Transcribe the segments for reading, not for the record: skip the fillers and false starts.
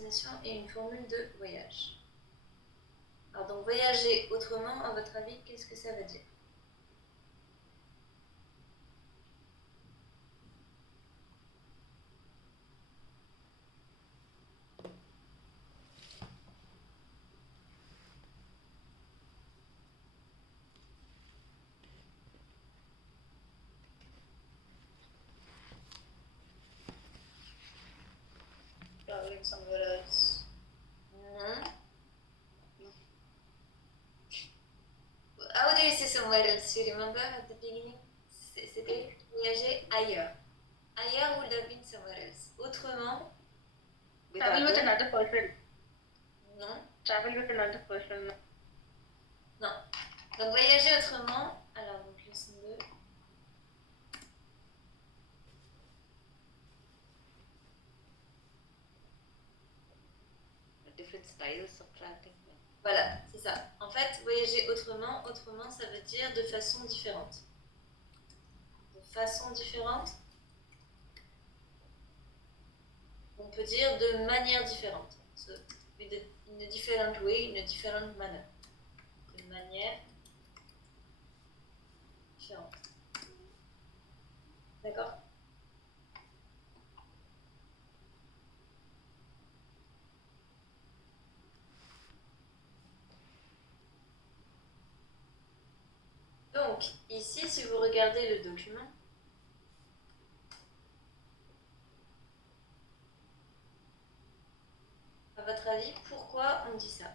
destination et une formule de voyage. Alors donc voyager autrement, à votre avis, qu'est-ce que ça veut dire? Traveling somewhere else. Non. How do you say somewhere else? You remember at the beginning? C'était voyager ailleurs. Ailleurs would have been somewhere else. Autrement. Travel with another person. Non. Travel with another person. Non. Donc voyager autrement. Alors donc leçon 2. Different styles of traveling. Voilà, c'est ça. En fait, voyager autrement, ça veut dire de façon différente. De façon différente. On peut dire de manière différente. So, in a different way, in a different manner. De manière différente. D'accord? Donc, ici, si vous regardez le document, à votre avis, pourquoi on dit ça?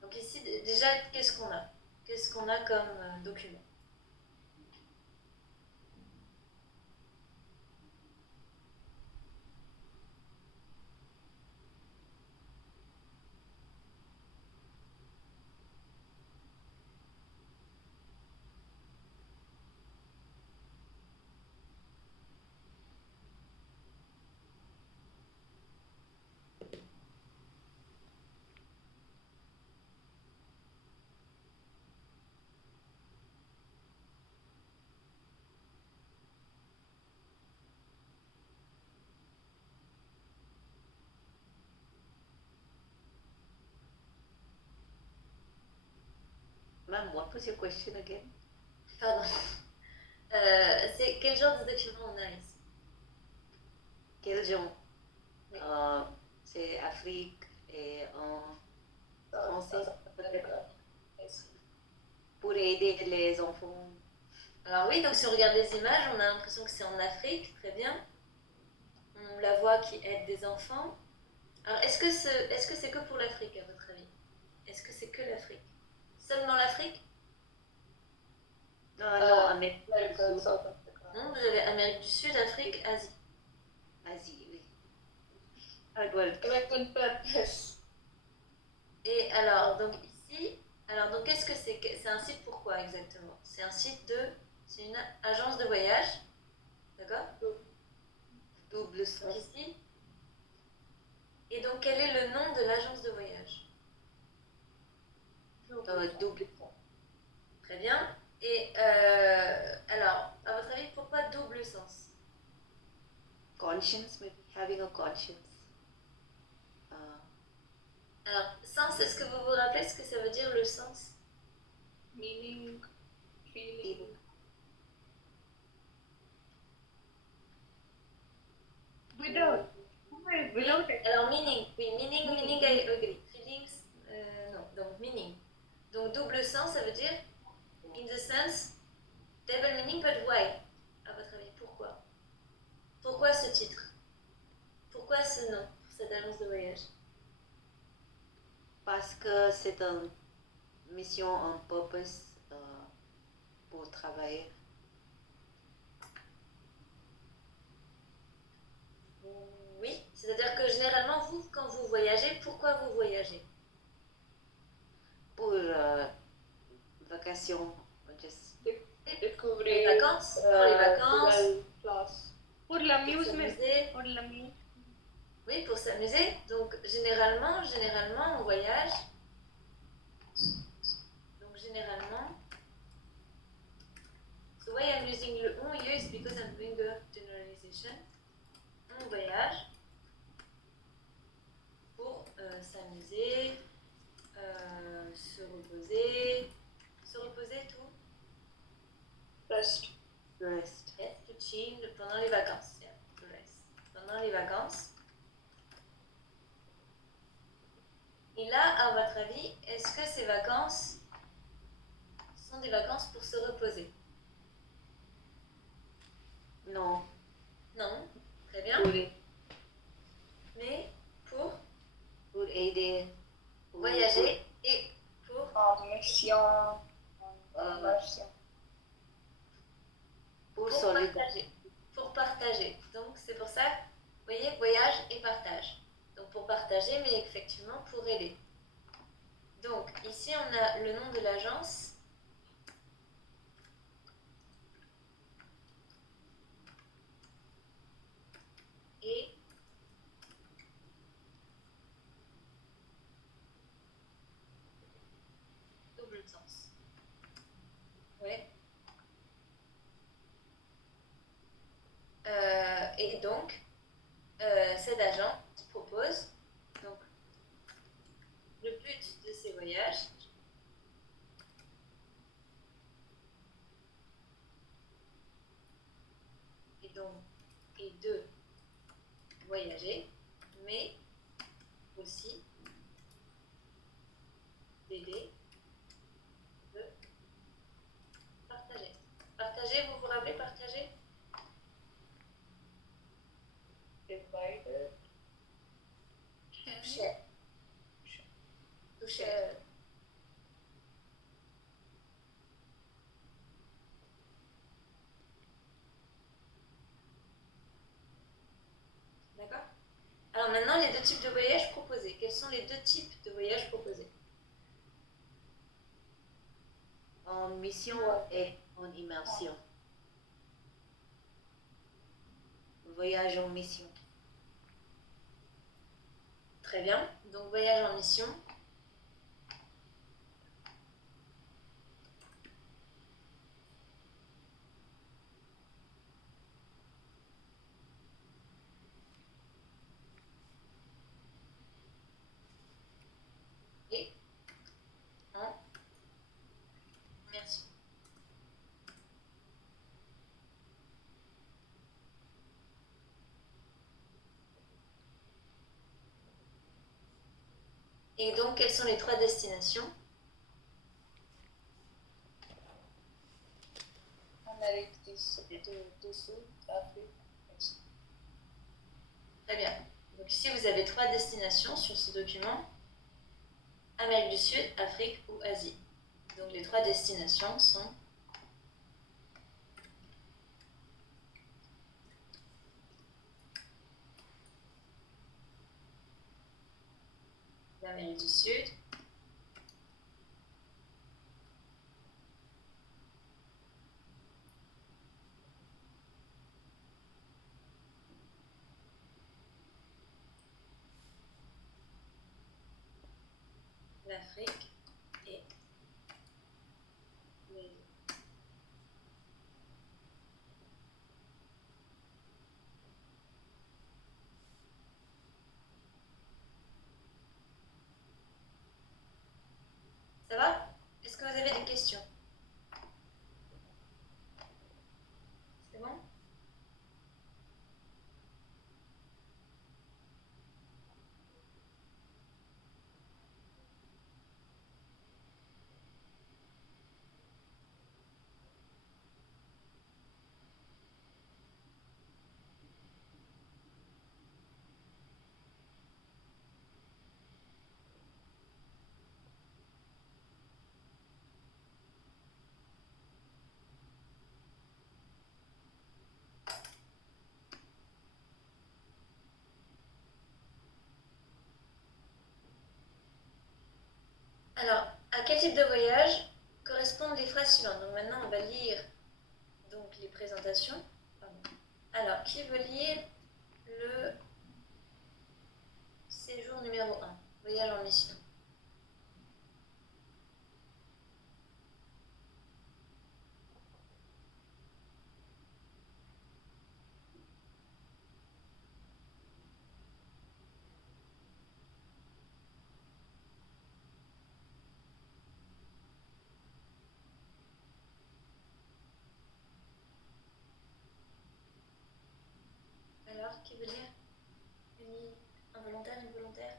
Donc ici, déjà, qu'est-ce qu'on a? Qu'est-ce qu'on a comme document? Ma'am, what was your question again? Pardon. C'est quel genre de document on a ici? Quel genre? Oui. C'est Afrique et en français, peut-être. Pour aider les enfants. Alors oui, donc si on regarde les images, on a l'impression que c'est en Afrique, très bien. On la voit qui aide des enfants. Alors est-ce que c'est que pour l'Afrique, à votre avis? Est-ce que c'est que l'Afrique? Seulement l'Afrique? Non, Amérique America, du Sud. South Africa. Non, vous avez Amérique du Sud, Afrique, Asie. Asie, oui. Third world. American purpose. Et alors, donc ici, donc qu'est-ce que c'est? C'est un site pourquoi exactement? C'est un site c'est une agence de voyage, d'accord? Double sens. Ici. Et donc, quel est le nom de l'agence de voyage? Double sens. Très bien. Et alors, à votre avis, pourquoi double sens? Conscience, maybe having a conscience. Alors, sens, est-ce que vous vous rappelez ce que ça veut dire le sens? Meaning, feeling. Without it. Alors, meaning, oui, meaning, I agree. Feelings, non, donc meaning. Donc, double sens, ça veut dire in the sense, double meaning, but why? À votre avis, pourquoi? Pourquoi ce titre? Pourquoi ce nom pour cette agence de voyage? Parce que c'est une mission, un purpose pour travailler. Oui, c'est-à-dire que généralement, vous, quand vous voyagez, pourquoi vous voyagez? Pour vacations, just Découvrir. Les vacances, pour les vacances, Classe. Pour pour l'amusement. s'amuser. Pour l'amusement. Oui, pour s'amuser. Donc, généralement, on voyage. Donc, généralement. So why I'm using le on here is because I'm doing a generalization. vacation. On voyage pour s'amuser, se reposer. Se reposer tout. Rest. Rest. Yes, to chill pendant les vacances. Yeah, to rest. Pendant les vacances. Et là, à votre avis, est-ce que ces vacances sont des vacances pour se reposer? Non. Non, très bien. Mais pour aider. voyager et pour Mission. Mission. Pour solidarité. partager. Pour partager. Donc c'est pour ça, vous voyez, voyage et partage. Donc pour partager, mais effectivement pour aider. Donc ici on a le nom de l'agence. Et double sens. Ouais. Et donc, cet agent propose donc, le but de ces voyages est de voyager, mais aussi d'aider, de partager. Partager, vous vous rappelez partager? Divided. Share. To share. D'accord? Alors maintenant, les deux types de voyages proposés. Quels sont les deux types de voyages proposés? En mission et en immersion. Voyage en mission. Très bien. Donc voyage en mission. Et en immersion. Et donc, quelles sont les trois destinations? Amérique du Sud, Afrique. Très bien. Donc ici, vous avez trois destinations sur ce document. Amérique du Sud, Afrique ou Asie. Donc les trois destinations sont l'Amérique du Sud, l'Afrique et l'Asie. Ça va? Est-ce que vous avez des questions? C'est bon? Alors, à quel type de voyage correspondent les phrases suivantes? Donc maintenant, on va lire donc, les présentations. Pardon. Alors, qui veut lire le séjour numéro 1, voyage en mission? Alors, qui veut dire involontaire, involontaire?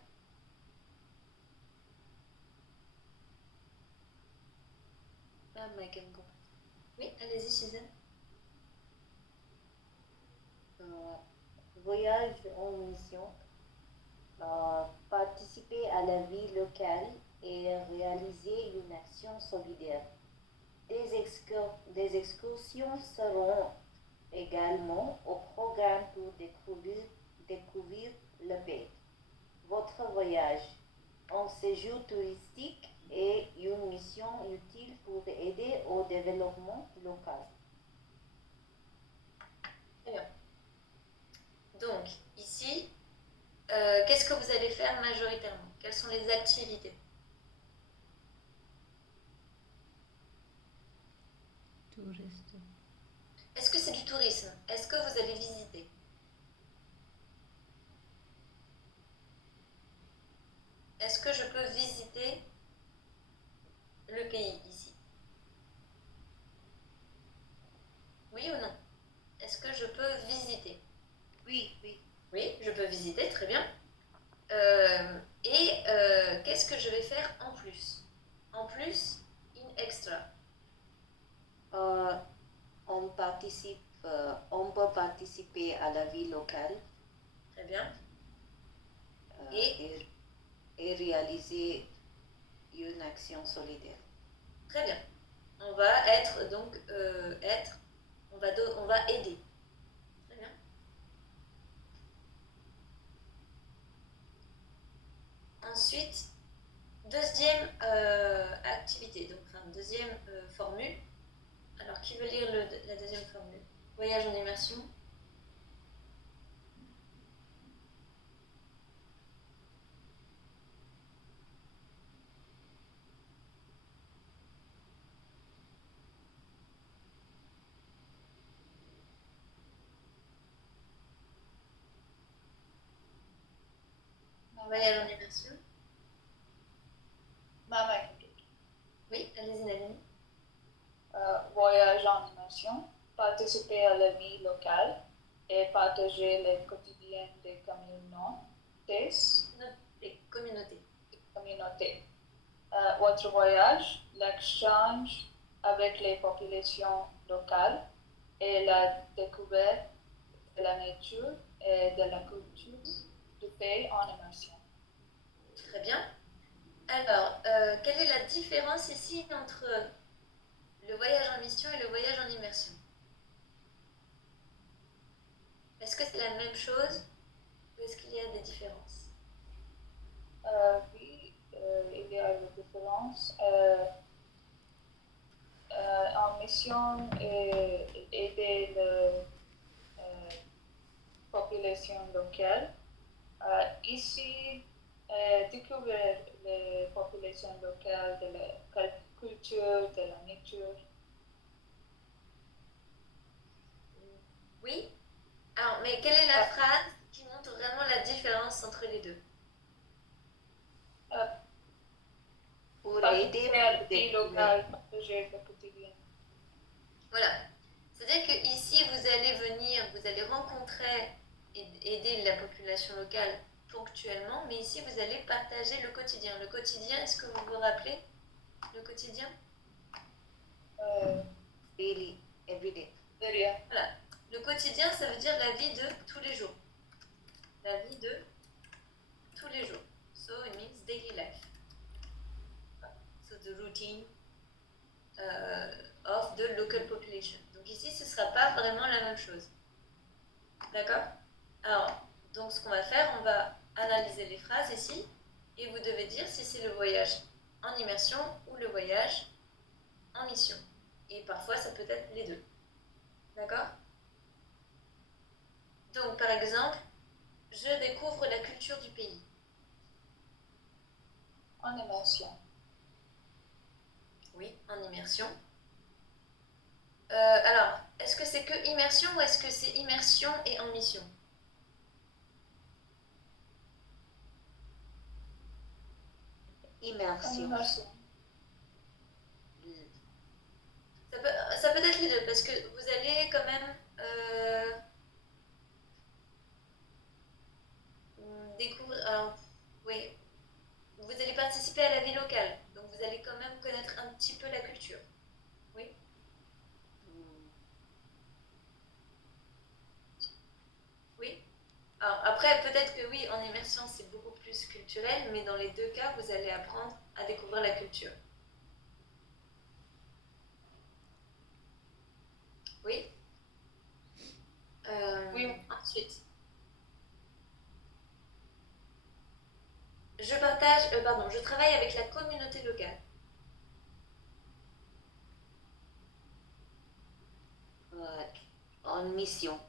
Ah, Megan, go. Oui, allez-y, Suzanne. Voyage en mission, participer à la vie locale et réaliser une action solidaire. Des excursions seront également au programme pour découvrir le pays. Votre voyage, un séjour touristique et une mission utile pour aider au développement local. Très bien. Donc, ici, qu'est-ce que vous allez faire majoritairement? Quelles sont les activités? Touriste. Est-ce que c'est du tourisme? Est-ce que vous allez visiter? Est-ce que je peux visiter le pays ici? Oui ou non? Est-ce que je peux visiter? Oui, oui. Oui, je peux visiter, très bien. Qu'est-ce que je vais faire en plus? En plus, in extra. On peut participer à la vie locale Très bien. et réaliser une action solidaire. Très bien. On va être donc on va aider. Très bien. Ensuite, deuxième activité, donc deuxième formule. Alors, qui veut lire la deuxième formule? Voyage en immersion. Voyage en immersion. Maman, Oui, allez-y, Nadine. voyage en immersion, participer à la vie locale et partager les quotidiens des communautés. Votre voyage, l'échange avec les populations locales et la découverte de la nature et de la culture du pays en immersion. Très bien. Alors, quelle est la différence ici entre le voyage en mission et le voyage en immersion? Est-ce que c'est la même chose ou est-ce qu'il y a des différences? Oui, il y a une différence. En mission, aider la population locale. Ici, découvrir les populations locales de la culture, de la nature. Oui. Alors, mais quelle est la phrase qui montre vraiment la différence entre les deux? Pour Participer aider à la vie locale, partager le quotidien. Voilà. C'est-à-dire que ici, vous allez venir, vous allez rencontrer et aider la population locale ponctuellement, mais ici, vous allez partager le quotidien. Le quotidien, est-ce que vous vous rappelez le quotidien? Daily, everyday. Voilà. Le quotidien, ça veut dire la vie de tous les jours. La vie de tous les jours. So it means daily life. So the routine of the local population. Donc ici, ce ne sera pas vraiment la même chose. D'accord? Alors, donc ce qu'on va faire, on va analyser les phrases ici, et vous devez dire si c'est le voyage en immersion ou le voyage en mission. Et parfois, ça peut être les deux. D'accord? Donc, par exemple, je découvre la culture du pays. En immersion. Oui, en immersion. Alors, est-ce que c'est que immersion ou est-ce que c'est immersion et en mission? Immersion. Ça peut être les deux, parce que vous allez quand même Après, peut-être que oui, en immersion, c'est beaucoup plus culturel, mais dans les deux cas, vous allez apprendre à découvrir la culture. Oui. Oui. Ensuite, je travaille avec la communauté locale. En mission.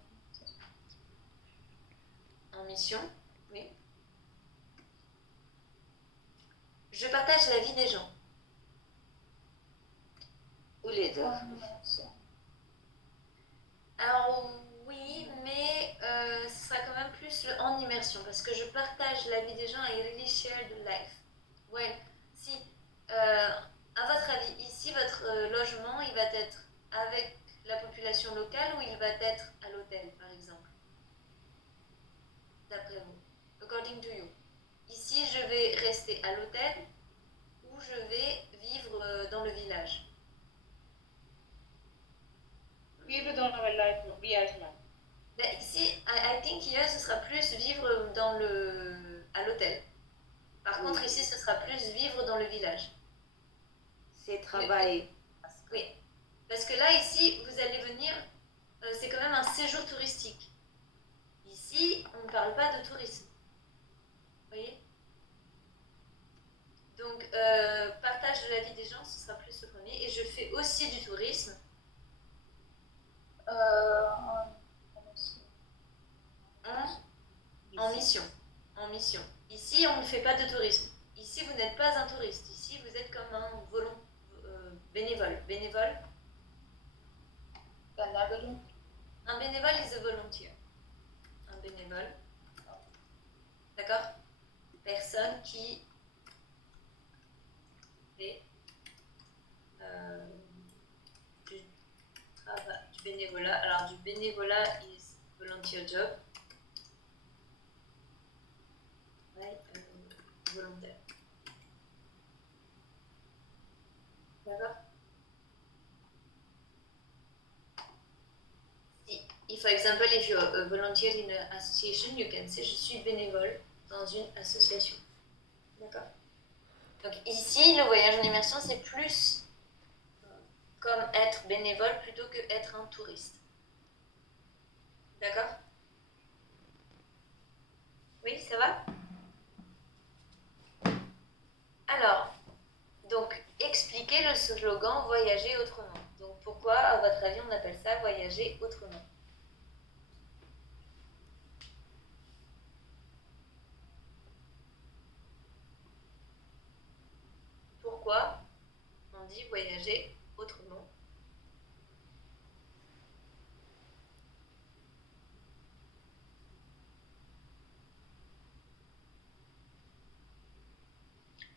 En mission, oui. Je partage la vie des gens. Ou les deux. Alors oui, mais ce sera quand même plus le en immersion, parce que je partage la vie des gens et really share the life. Ouais, si, à votre avis, ici, votre logement, il va être avec la population locale ou il va être à l'hôtel, par exemple? D'après vous, according to you. Ici, je vais rester à l'hôtel ou je vais vivre dans le village. Vivre dans le village là. Ben, ici, I think here, ce sera plus vivre à l'hôtel. Par Oui. contre, ici, ce sera plus vivre dans le village. C'est travail. Oui. Parce que là, ici, vous allez venir, c'est quand même un séjour touristique. Ici, on ne parle pas de tourisme. Vous voyez? Donc, partage de la vie des gens, ce sera plus le premier. Et je fais aussi du tourisme. En mission. En mission. Ici, on ne fait pas de tourisme. Ici, vous n'êtes pas un touriste. Ici, vous êtes comme un bénévole. Bénévole. Un bénévole is a volunteer. Un bénévole. D'accord? Personne qui fait du bénévolat. Alors, du bénévolat is volunteer job. Ouais, volontaire. D'accord? Si, for example, if you're a volunteer in an association, you can say je suis bénévole dans une association. D'accord? Donc ici, le voyage en immersion, c'est plus comme être bénévole plutôt que être un touriste. D'accord? Oui, ça va? Alors, donc, expliquez le slogan voyager autrement. Donc, pourquoi, à votre avis, on appelle ça voyager autrement? Pourquoi on dit voyager autrement?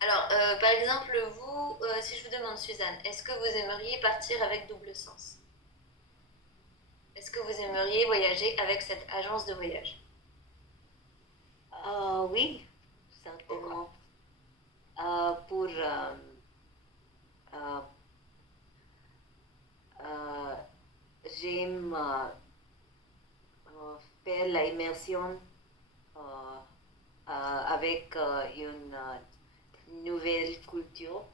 Alors, par exemple, vous, si je vous demande, Suzanne, est-ce que vous aimeriez partir avec double sens? Est-ce que vous aimeriez voyager avec cette agence de voyage? Oui, certainement. J'aime faire l'immersion avec une nouvelle culture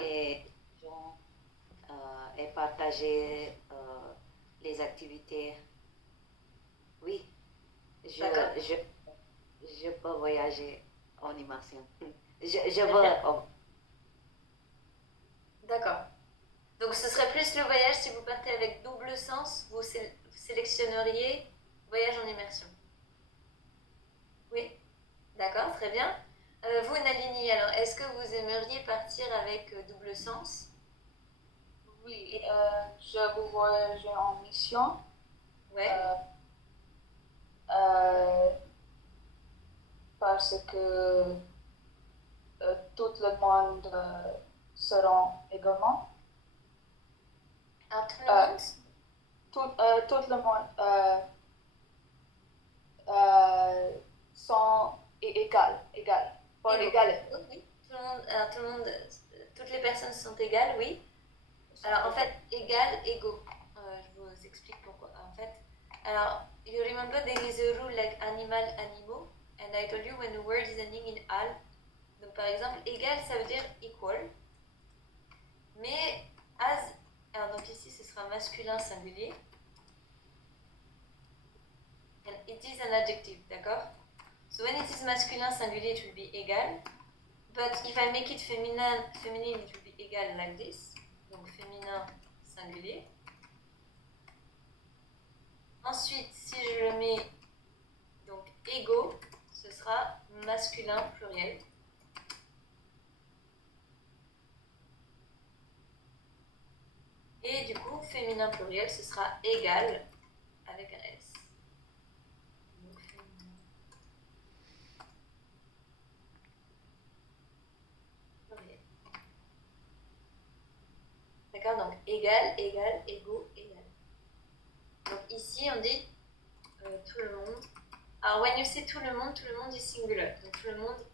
et, et partager les activités. Oui, je peux voyager en immersion. Je veux. D'accord. Donc ce serait plus le voyage si vous partez avec double sens, vous sélectionneriez voyage en immersion. Oui, d'accord, très bien. Vous, Nalini, alors, est-ce que vous aimeriez partir avec double sens? Oui, je veux voyager en mission. Ouais. Parce que tout le monde sera également. Alors, tout le monde? Tout le monde sont égal. Pas égal. Oui, tout le monde, toutes les personnes sont égales, oui. Alors, en fait, égal, égaux. Je vous explique pourquoi. En fait, alors, you remember there is a rule like animal, animaux, and I told you when the word is ending in al. Donc par exemple, égal, ça veut dire equal. Mais as, alors donc ici ce sera masculin singulier. And it is an adjective, d'accord? So when it is masculin singulier, it will be égal. But if I make it feminine, it will be égal like this. Donc féminin singulier. Ensuite, si je le mets donc égaux, ce sera masculin pluriel. Et du coup, féminin pluriel, ce sera égal avec un S. Donc, féminin pluriel. D'accord, donc égal, égal, égaux, égal. Donc ici, on dit tout le monde. Alors, when you say tout le monde is singular. Donc tout le monde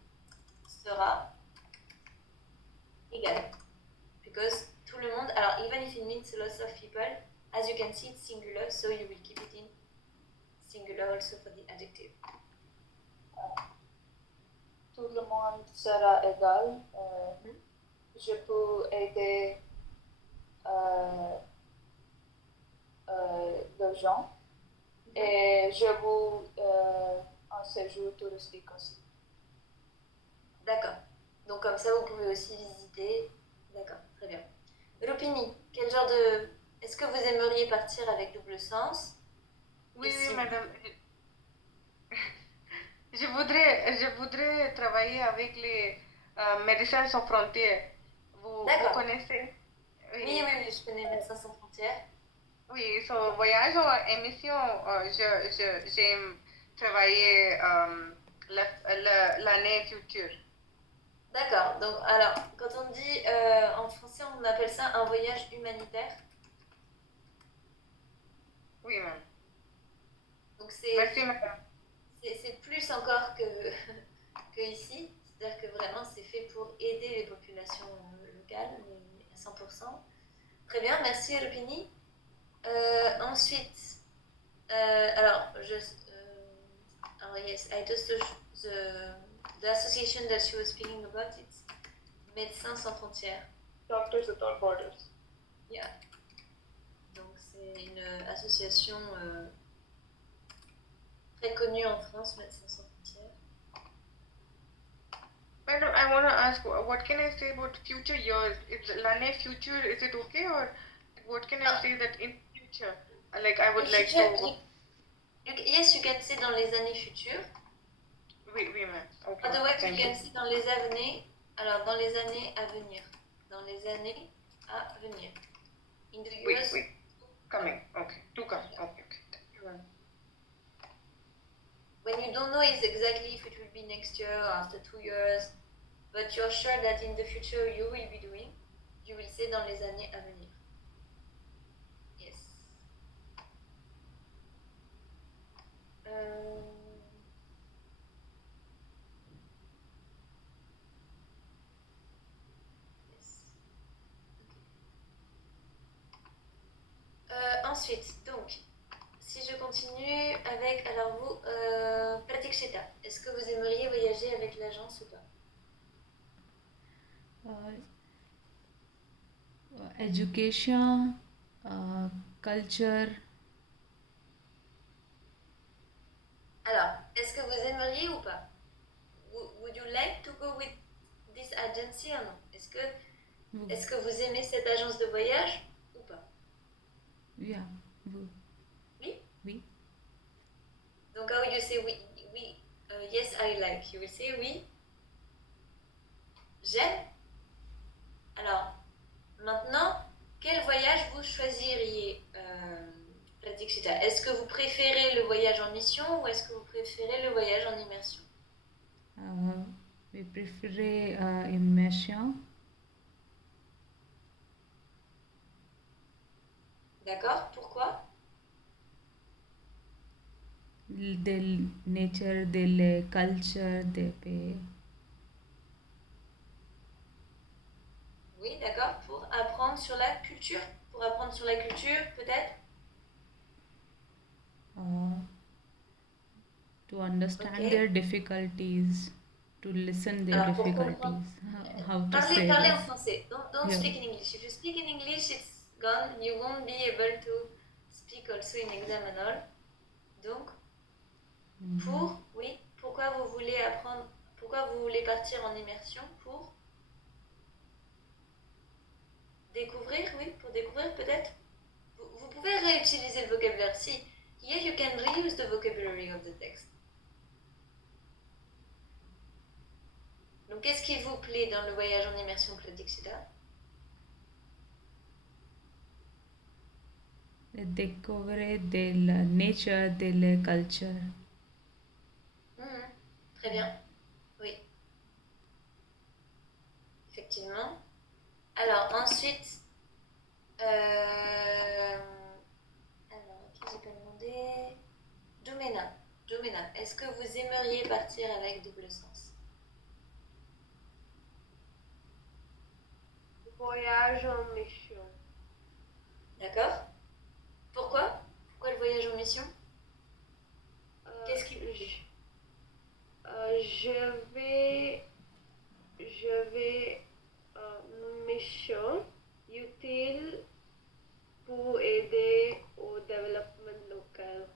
sera égal. Because tout le monde, alors even if it means lots of people, as you can see it's singular, so you will keep it in singular also for the adjective. Tout le monde sera égal. Je peux aider les gens et je vous un séjour touristique aussi. D'accord. Donc comme ça, vous pouvez aussi visiter. D'accord, très bien. Rupini, quel genre de... Est-ce que vous aimeriez partir avec double sens? Oui, Et oui, si- madame. Je voudrais travailler avec les Médecins Sans Frontières. Vous D'accord. connaissez? Oui, je connais Médecins Sans Frontières. Oui, so voyage ou émission, j'aime travailler l'année future. D'accord. Donc, alors, quand on dit en français, on appelle ça un voyage humanitaire. Oui, madame. Donc, c'est Merci, madame. c'est plus encore que ici. C'est-à-dire que vraiment, c'est fait pour aider les populations locales, mais à 100%. Très bien, merci Rupini. Ensuite, alors, yes, I just the association that she was speaking about, it's Médecins Sans Frontières. Doctors Without Borders. Yeah. Donc c'est une association très connue en France, Médecins Sans Frontières. Madam, I want to ask, what can I say about future years? Is l'année future, is it okay, or what can I say that in future? Like, I would like to... Yes, you can say dans les années futures. Oui, ma'am. Okay. Otherwise, you Thank can you. say dans les années. Alors, dans les années à venir. Dans les années à venir. In the years. Oui. Coming. Okay. To come. Okay. Thank you, ma'am. When you don't know is exactly if it will be next year or after 2 years, but you're sure that in the future you will be doing, you will say dans les années à venir. Yes. Yes. Okay. Ensuite, donc, si je continue avec, alors vous, Pratikshita, est-ce que vous aimeriez voyager avec l'agence ou pas? Education, culture. Alors, est-ce que vous aimeriez ou pas? Would you like to go with this agency or non? Est-ce que vous aimez cette agence de voyage ou pas? Yeah. Oui? Donc, how would you say oui? Yes, I like. You will say oui. J'aime. Alors, maintenant, quel voyage vous choisiriez, Pratikshita? Est-ce que vous préférez le voyage en mission ou est-ce que vous préférez le voyage en immersion? We prefer immersion. D'accord, pourquoi? The nature, the culture, the Oui, d'accord, pour apprendre sur la culture. Pour apprendre sur la culture, peut-être? understand Ok. their difficulties, to listen their Alors, pour comprendre, difficulties, how to parlez, say parlez en this. français. Don't Yeah. speak in English. If you speak in English, it's gone. You won't be able to speak also in exam and all. Donc, oui, pourquoi vous voulez apprendre, pourquoi vous voulez partir en immersion pour découvrir, oui, pour découvrir peut-être. Vous pouvez réutiliser le vocabulaire. Si, here you can reuse the vocabulary of the text. Donc, qu'est-ce qui vous plaît dans le voyage en immersion, Claude Xida? Découvrir la nature, la culture. Très bien, oui. Effectivement. Alors, ensuite, alors, qui j'ai pas demandé? Doména, est-ce que vous aimeriez partir avec double sens? Voyage en mission. D'accord. Pourquoi? Pourquoi le voyage en mission? Qu'est-ce qui vous plaît? Je vais mission utile pour aider au développement local.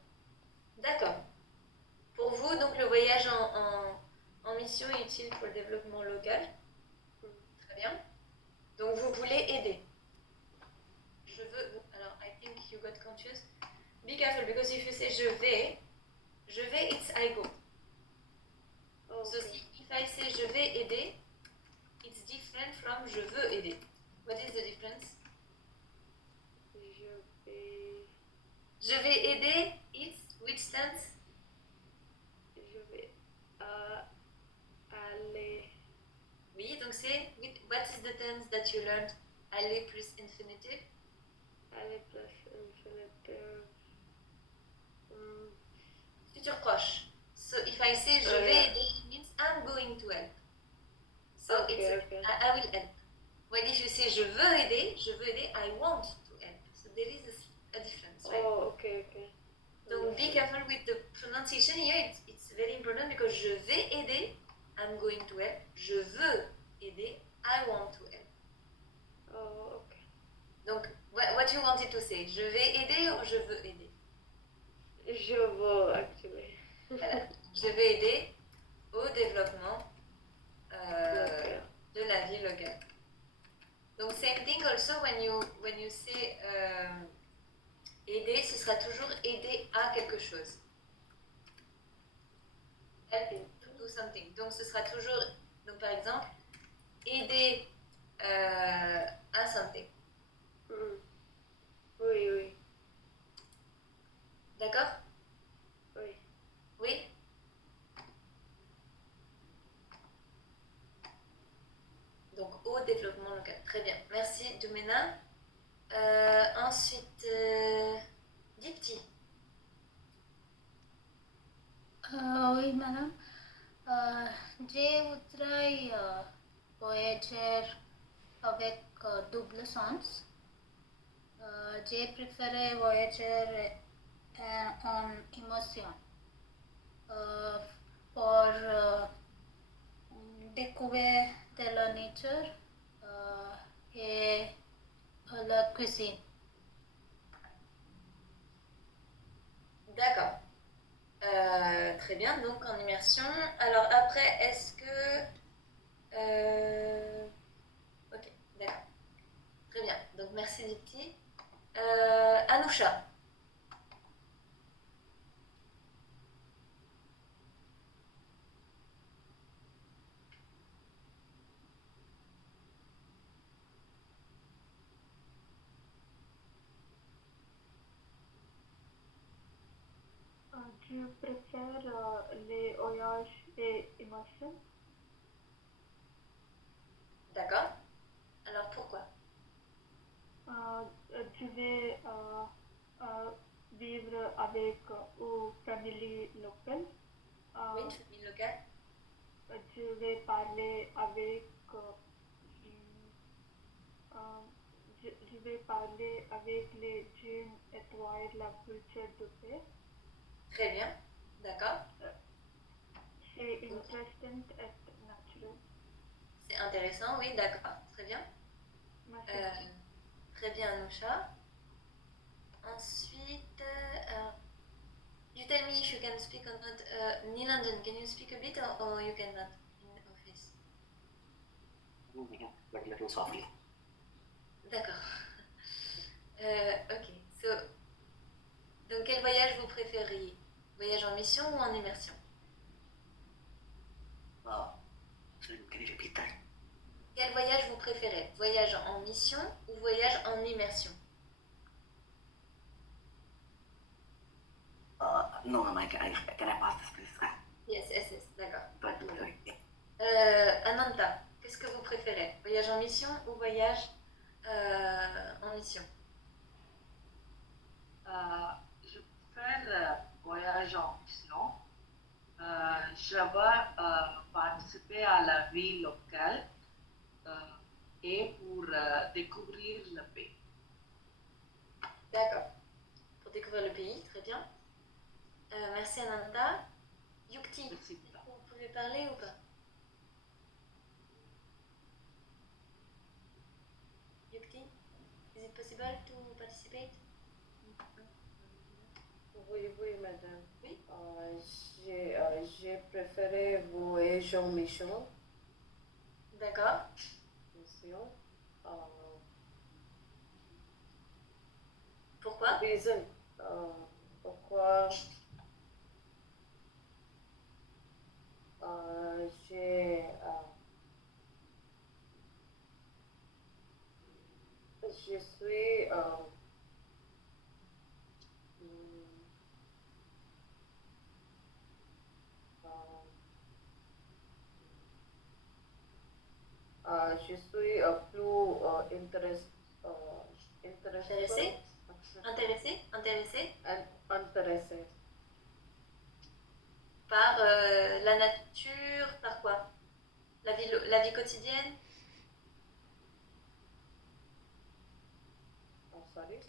D'accord. Pour vous, donc, le voyage en mission est utile pour le développement local? Très bien. Donc, vous voulez aider. Je veux... Alors, I think you got confused. Be careful, because if you say je vais, it's I go. So, if I say je vais aider, it's different from je veux aider. What is the difference? Je vais aider, it's which tense? Je vais aller. Oui, donc c'est what is the tense that you learned? Aller plus infinitive? Aller plus infinitive. Futur proche. So if I say je vais aider, it means I'm going to help. So Okay. I will help. When if you say je veux aider, I want to help. So there is a difference, right? Oh, okay. Donc be careful with the pronunciation here. It's very important because je vais aider, I'm going to help. Je veux aider, I want to help. Oh, okay. Donc what you wanted to say? Je vais aider ou je veux aider? Je veux, actually. Voilà. Je vais aider au développement de la vie locale. Donc same thing also when you say aider, ce sera toujours aider à quelque chose. Help to do something. Donc ce sera toujours, donc par exemple, aider à something. Oui. D'accord? Oui. Oui? Donc au développement local. Très bien. Merci Doména. Ensuite, Dipti. Oui, madame. J'ai voudrais voyager avec double sens. J'ai préféré voyager en émotion pour découvrir de la nature et la cuisine. D'accord. Très bien, donc en immersion. Alors après, est-ce que... Ok, d'accord. Très bien, donc merci Dipti. Anoucha. Je préfère les voyages et immersion. D'accord. Alors pourquoi? Je vais vivre avec une famille locale. Oui, une famille locale. Je vais parler avec je vais parler avec les jeunes et voir la culture de paix. Très bien, d'accord. est interesting at natural. C'est intéressant, oui, d'accord, très bien. Merci. Très bien, Anoucha. Ensuite, you tell me if you can speak or not. Nilanjan, can you speak a bit or you cannot in office? But a little softly. D'accord. Ok, so, donc quel voyage vous préfériez? Voyage en mission ou en immersion? So can you repeat that? Quel voyage vous préférez? Voyage en mission ou voyage en immersion? No, ma'am, can I pass this, please? Yes, d'accord. Yeah. Ananta, qu'est-ce que vous préférez? Voyage en mission ou voyage en mission? Je préfère voyage en mission. Je vais participer à la vie locale et pour découvrir le pays. D'accord. Pour découvrir le pays, très bien. Merci Ananda. Yukti, Merci. vous pouvez parler ou pas? Yukti, is it possible to participate? Oui, madame. Oui. J'ai préféré voyage en mission. D'accord. Pourquoi? Reason. Pourquoi je suis je suis plus Intéressée? Intéressée par la nature, par quoi? La vie quotidienne? Sorry.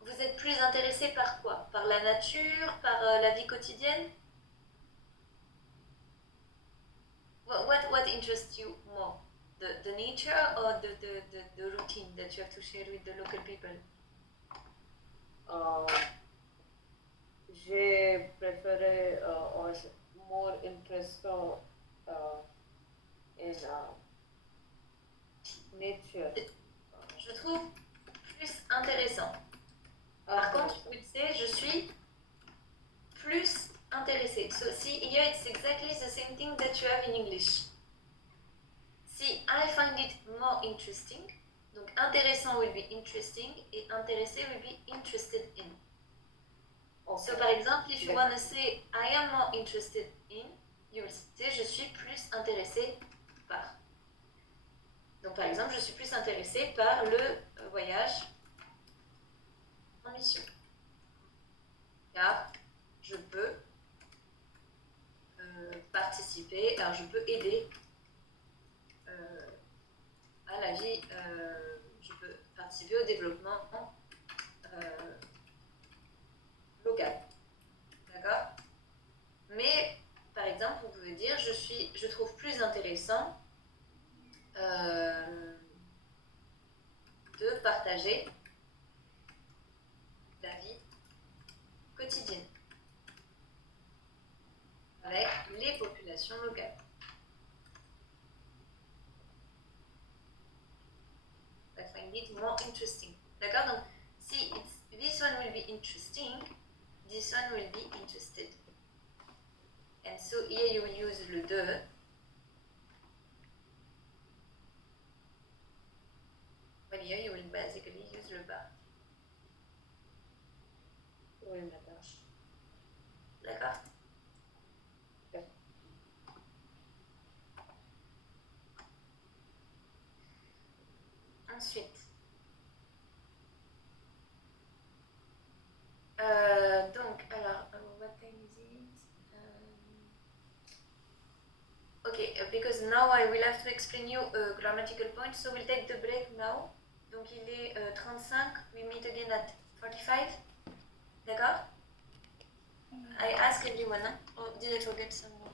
Vous êtes plus intéressé par quoi? Par la nature, par la vie quotidienne? What interests you more? The nature or the routine that you have to share with the local people? J'ai préféré or more interest in nature. Je trouve plus intéressant. Par contre, je would say je suis plus intéressée. So see, here it's exactly the same thing that you have in English. See, I find it more interesting. Donc intéressant will be interesting et intéressé will be interested in. So par exemple, if you want to say I am more interested in, you will say je suis plus intéressée par. Donc par exemple, je suis plus intéressée par le voyage en mission. Car je peux participer, alors je peux aider à la vie, je peux participer au développement local. D'accord? Mais, par exemple, vous pouvez dire, je trouve plus intéressant de partager la vie quotidienne avec les populations locales. I find it more interesting. D'accord? Donc, si this one will be interesting, this one will be interested. And so here you will use le de. Well, here you will basically use le ba. Oui, madame. D'accord? Yeah. Ensuite, donc, alors, what time is it? Okay, because now I will have to explain you a grammatical point, so we'll take the break now. Donc, il est 35, we meet again at 45. D'accord? I ask everyone, hein? Oh, did I forget someone?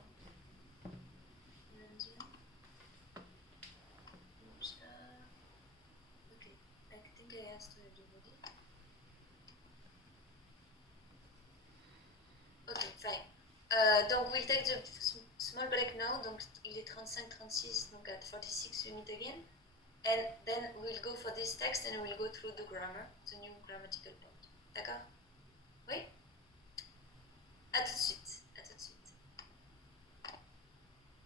Donc, we'll take the small break now. Donc, il est 35-36, donc at 46 you meet again. And then we'll go for this text and we'll go through the grammar, the new grammatical point. D'accord? Oui? À tout de suite.